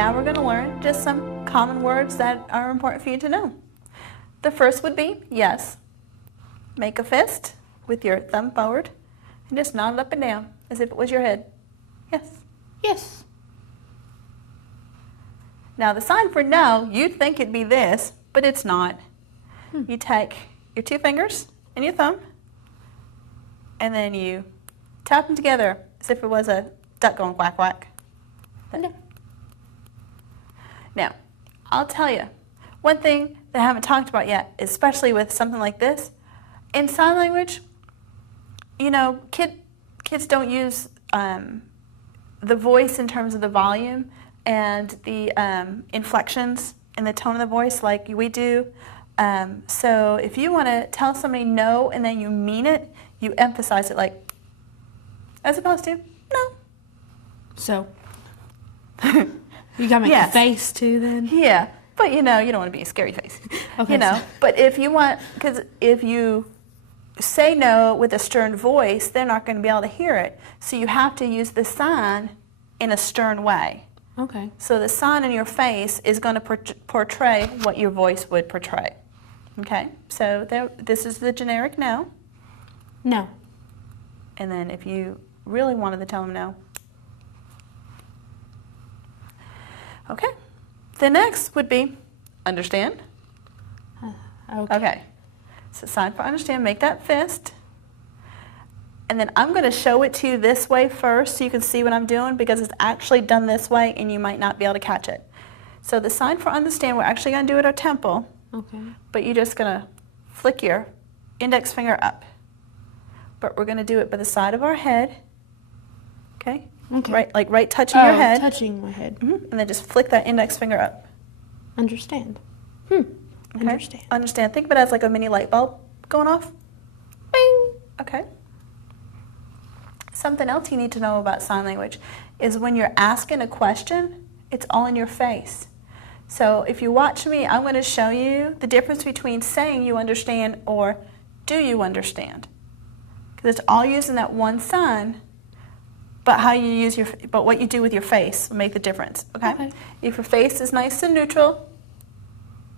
now we're going to learn just some common words that are important for you to know. The first would be yes. Make a fist with your thumb forward and just nod it up and down as if it was your head. Yes. Yes. Now the sign for no, you'd think it'd be this, but it's not. You take your 2 fingers and your thumb, and then you tap them together as if it was a duck going quack quack. No. Now, I'll tell you, one thing that I haven't talked about yet, especially with something like this, in sign language, you know, kids don't use the voice in terms of the volume and the inflections and the tone of the voice like we do. So if you want to tell somebody no and then you mean it, you emphasize it like, as opposed to no. So, you gotta make a face too then? Yeah, but you know, you don't want to be a scary face. Okay. You know, but if you want, because if you say no with a stern voice, they're not going to be able to hear it. So you have to use the sign in a stern way. Okay. So the sign in your face is going to portray what your voice would portray. Okay, so this is the generic no. No. And then if you really wanted to tell them no. Okay, the next would be understand. Okay, so sign for understand, make that fist. And then I'm going to show it to you this way first so you can see what I'm doing because it's actually done this way and you might not be able to catch it. So the sign for understand, we're actually going to do it at our temple. Okay. But you're just going to flick your index finger up. But we're going to do it by the side of our head. Okay? Okay. Right touching your head. Touching my head. And then just flick that index finger up. Understand. Okay? Understand. Understand. Think of it as like a mini light bulb going off. Bing. Okay. Something else you need to know about sign language is when you're asking a question, it's all in your face. So if you watch me, I'm going to show you the difference between saying you understand or do you understand. Because it's all using that one sign, but what you do with your face will make the difference. Okay? If your face is nice and neutral,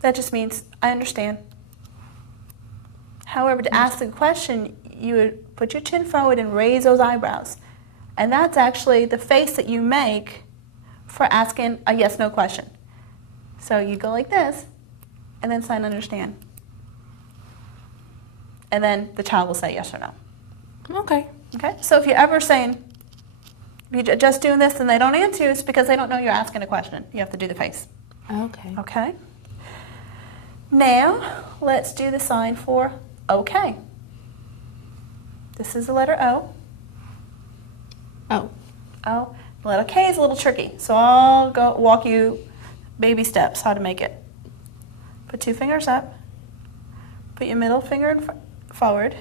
that just means I understand. However, to ask the question, you would put your chin forward and raise those eyebrows. And that's actually the face that you make for asking a yes-no question. So you go like this, and then sign understand. And then the child will say yes or no. Okay. Okay? So if you're ever saying, you're just doing this and they don't answer you, it's because they don't know you're asking a question. You have to do the face. Okay. Okay? Now, let's do the sign for okay. This is the letter O. Oh. O. The letter K is a little tricky, so I'll walk you baby steps how to make it. Put 2 fingers up. Put your middle finger forward.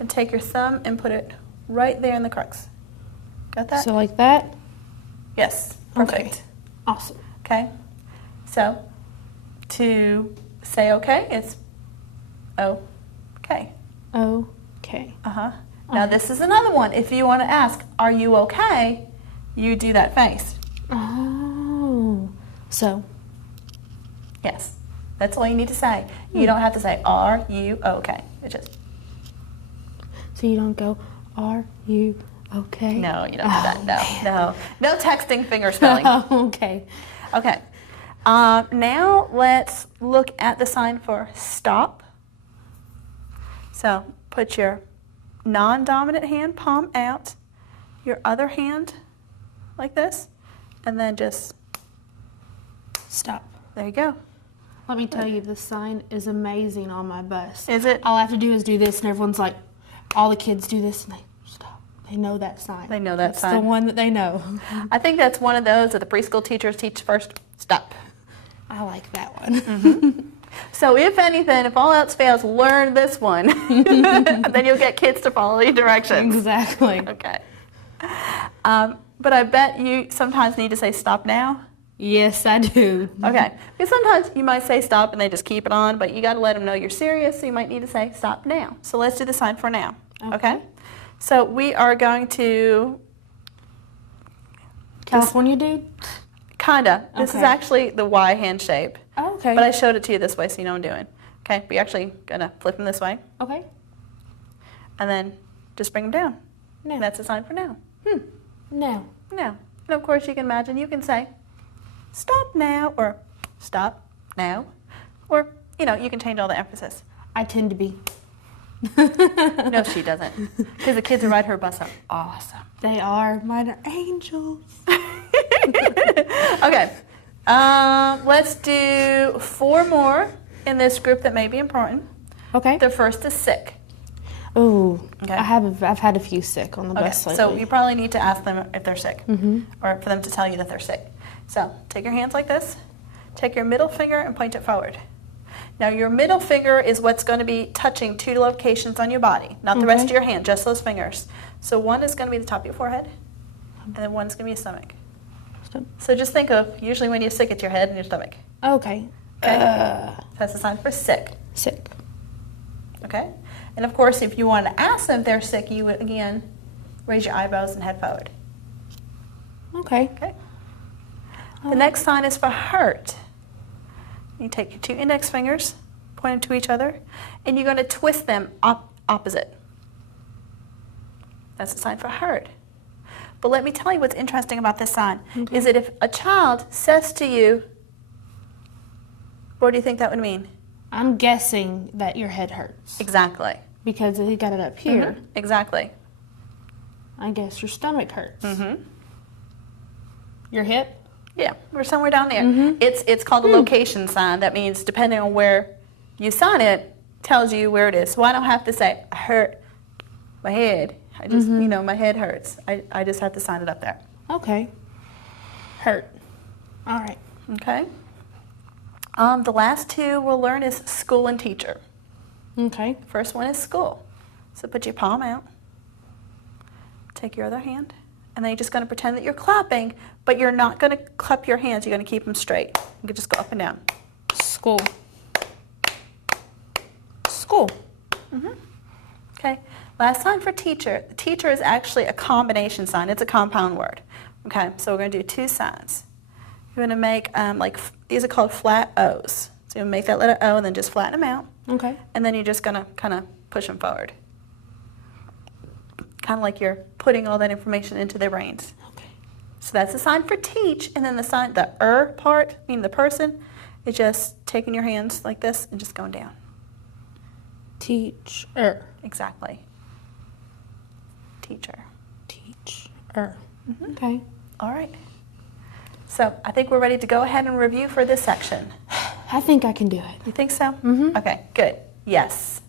And take your thumb and put it right there in the crux. Got that? So like that? Yes. Perfect. Okay. Awesome. Okay. So to say okay, it's okay. Okay. Now this is another one. If you want to ask, are you okay? You do that face. Oh. So. Yes. That's all you need to say. You don't have to say, are you okay? It's just. So you don't go, are you okay? No, you don't do that. No. No texting finger spelling. Okay. Okay. Now let's look at the sign for stop. So put your non-dominant hand palm out, your other hand like this, and then just stop. There you go. Let me tell you, this sign is amazing on my bus. Is it? All I have to do is do this, and everyone's like, all the kids do this, and they stop. They know that sign. They know that sign. It's the one that they know. I think that's one of those that the preschool teachers teach first. Stop. I like that one. So if anything, if all else fails, learn this one. And then you'll get kids to follow your directions. Exactly. Okay. But I bet you sometimes need to say stop now. Yes, I do. Okay. Because sometimes you might say stop and they just keep it on, but you got to let them know you're serious, so you might need to say stop now. So let's do the sign for now. Okay? So we are going to... California dude? Kinda. This is Okay. actually the Y hand shape. Oh, okay. But I showed it to you this way so you know what I'm doing. Okay, but you're actually gonna flip them this way Okay. and then just bring them down. Now. That's a sign for now. Now. Now. And of course you can imagine, you can say, stop now, or stop now, or, you know, you can change all the emphasis. I tend to be. No, she doesn't. Because the kids who ride her bus are awesome. They are. Mine are angels. Okay, let's do 4 more in this group that may be important. Okay. The first is sick. Oh, Okay. I've had a few sick on the Okay, bus lately. so you probably need to ask them if they're sick, or for them to tell you that they're sick. So take your hands like this, take your middle finger and point it forward. Now your middle finger is what's going to be touching 2 locations on your body, not the rest of your hand, just those fingers. So one is going to be the top of your forehead, and then one's going to be your stomach. So just think of, usually when you're sick, it's your head and your stomach. Okay. Okay? That's a sign for sick. Sick. Okay? And of course, if you want to ask them if they're sick, you would, again, raise your eyebrows and head forward. Okay. Okay? The next sign is for hurt. You take your 2 index fingers, point them to each other, and you're going to twist them opposite. That's a sign for hurt. But let me tell you what's interesting about this sign, is that if a child says to you, what do you think that would mean? I'm guessing that your head hurts Exactly. because he got it up here. Exactly. I guess your stomach hurts. Mm-hmm. Your hip? Yeah, we're somewhere down there. It's called a location sign. That means depending on where you sign it, tells you where it is. So I don't have to say, I hurt my head. I just, you know, my head hurts. I just have to sign it up there. Okay. Hurt. All right. Okay? The last 2 we'll learn is school and teacher. Okay. First one is school. So put your palm out. Take your other hand. And then you're just going to pretend that you're clapping, but you're not going to clap your hands. You're going to keep them straight. You can just go up and down. School. School. Okay. Last sign for teacher. The teacher is actually a combination sign. It's a compound word. Okay. So we're going to do 2 signs. You're going to make these are called flat O's. So you'll make that letter O and then just flatten them out. Okay. And then you're just going to kind of push them forward. Kind of like you're putting all that information into their brains. Okay. So that's the sign for teach, and then the sign, the part, meaning the person, is just taking your hands like this and just going down. Teacher. Exactly. Teacher. Teacher. Okay. All right. So I think we're ready to go ahead and review for this section. I think I can do it. You think so? Okay, good. Yes.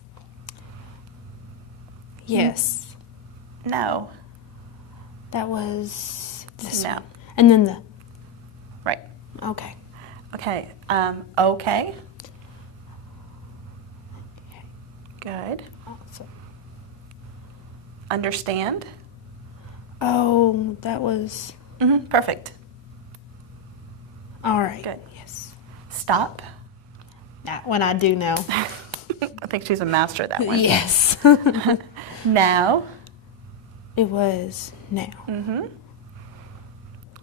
Yes. No. That was this No. one. And then the. Right. Okay. Okay. Okay. Good. Awesome. Understand. Oh, that was. Perfect. All right. Good. Yes. Stop. That one I do know. I think she's a master at that one. Yes. Now. It was now.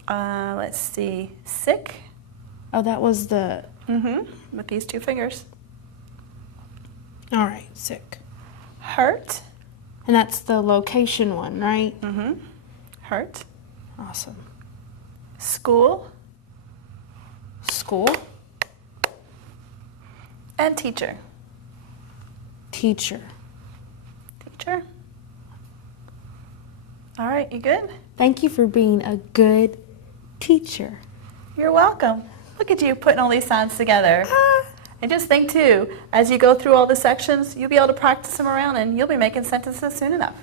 Let's see. Sick. Oh, that was the. With these 2 fingers. All right. Sick. Hurt. And that's the location one, right? Hurt. Awesome. School. School. And teacher. Teacher. Teacher. All right, you good? Thank you for being a good teacher. You're welcome. Look at you putting all these signs together. And just think too, as you go through all the sections, you'll be able to practice them around and you'll be making sentences soon enough.